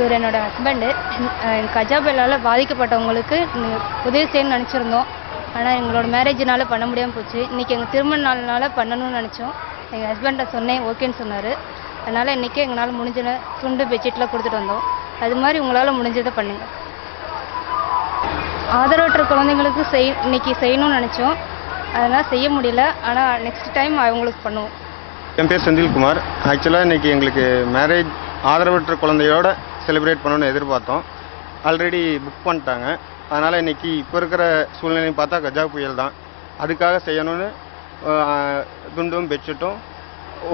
இவர் என்னோட ஹஸ்பண்டு. கஜா புயலால் பாதிக்கப்பட்டவங்களுக்கு உதவி செய்யணும்னு நினச்சிருந்தோம். ஆனால் எங்களோட மேரேஜினால பண்ண முடியாமல் போச்சு. இன்றைக்கி எங்கள் திருமண நாள்னால பண்ணணும்னு நினச்சோம். எங்கள் ஹஸ்பண்ட்டை சொன்னேன், ஓகேன்னு சொன்னார். அதனால் இன்றைக்கி எங்களால் முடிஞ்ச துண்டு பெட்ஷீட்லாம் கொடுத்துட்டு வந்தோம். அது மாதிரி உங்களால் முடிஞ்சதை பண்ணுங்கள். ஆதரவற்ற குழந்தைங்களுக்கு இன்றைக்கி செய்யணும்னு நினச்சோம். அதனால் செய்ய முடியல. ஆனால் நெக்ஸ்ட் டைம் அவங்களுக்கு பண்ணுவோம். என் பேர் செந்தில்குமார். ஆக்சுவலாக இன்றைக்கி எங்களுக்கு மேரேஜ் ஆதரவற்ற குழந்தையோட செலிப்ரேட் பண்ணணும்னு எதிர்பார்த்தோம். ஆல்ரெடி புக் பண்ணிட்டாங்க. அதனால் இன்றைக்கி இப்போ இருக்கிற சூழ்நிலையும் பார்த்தா கஜா புயல் தான். அதுக்காக செய்யணும்னு துண்டும் பெட்ஷீட்டும்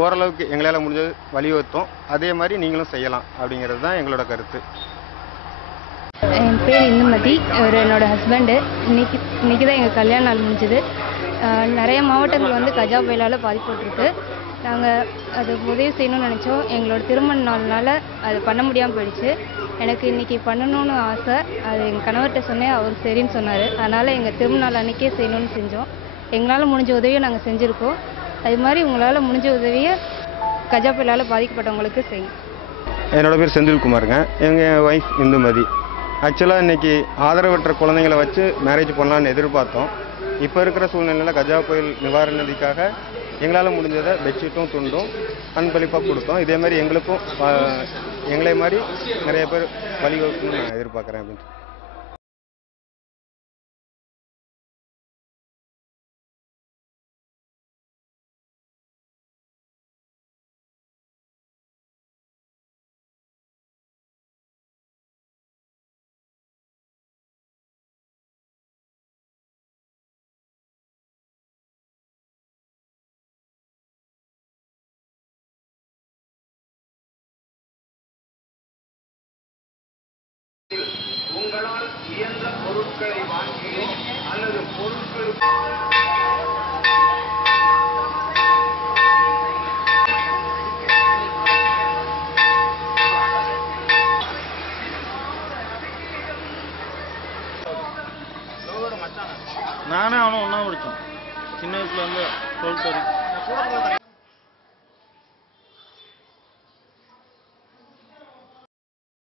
ஓரளவுக்கு எங்களால் முடிஞ்சது வலியுறுத்தோம். அதே மாதிரி நீங்களும் செய்யலாம் அப்படிங்கிறது தான் எங்களோட கருத்து. என் பேர் இந்துமதி. இவர் என்னோடய ஹஸ்பண்டு. இன்றைக்கி தான் எங்கள் கல்யாண நாள் முடிஞ்சுது. நிறைய மாவட்டங்கள் வந்து கஜா புயலால் பாதிப்பட்டிருக்கு. நாங்கள் அது உதவி செய்யணும்னு நினச்சோம். எங்களோட திருமண நாள்னால அது பண்ண முடியாமல் போயிடுச்சு. எனக்கு இன்றைக்கி பண்ணணும்னு ஆசை. அது எங்கள் கணவர்கிட்ட சொன்னேன், அவர் சரின்னு சொன்னார். அதனால் எங்கள் திருமண நாள் அன்றைக்கே செய்யணும்னு செஞ்சோம். எங்களால் முடிஞ்ச உதவியை நாங்கள் செஞ்சுருக்கோம். அது மாதிரி உங்களால் முடிஞ்ச உதவியை கஜா புயலால் பாதிக்கப்பட்டவங்களுக்கு செய்யும். என்னோடய பேர் செந்தில்குமாருங்க. எங்கள் ஒய்ஃப் இந்துமதி. ஆக்சுவலாக இன்றைக்கி ஆதரவற்ற குழந்தைங்களை வச்சு மேரேஜ் பண்ணலான்னு எதிர்பார்த்தோம். இப்போ இருக்கிற சூழ்நிலையில் கஜா புயல் நிவாரண நிதிக்காக எங்களால் முடிஞ்சதை பெட்ஷீட்டும் துண்டும் அன்பளிப்பாக கொடுத்தோம். இதே மாதிரி எங்களுக்கும் எங்களை மாதிரி நிறைய பேர் வழிவகுக்கணும்னு நான் எதிர்பார்க்குறேன் அப்படின்னு. உங்களால் இயன்ற பொருட்களை வாங்கியோ அல்லது பொருட்களுக்கு நானே அவனும் ஒன்றா படித்தோம். சின்ன வயசுல வந்து 12th வரைக்கும்.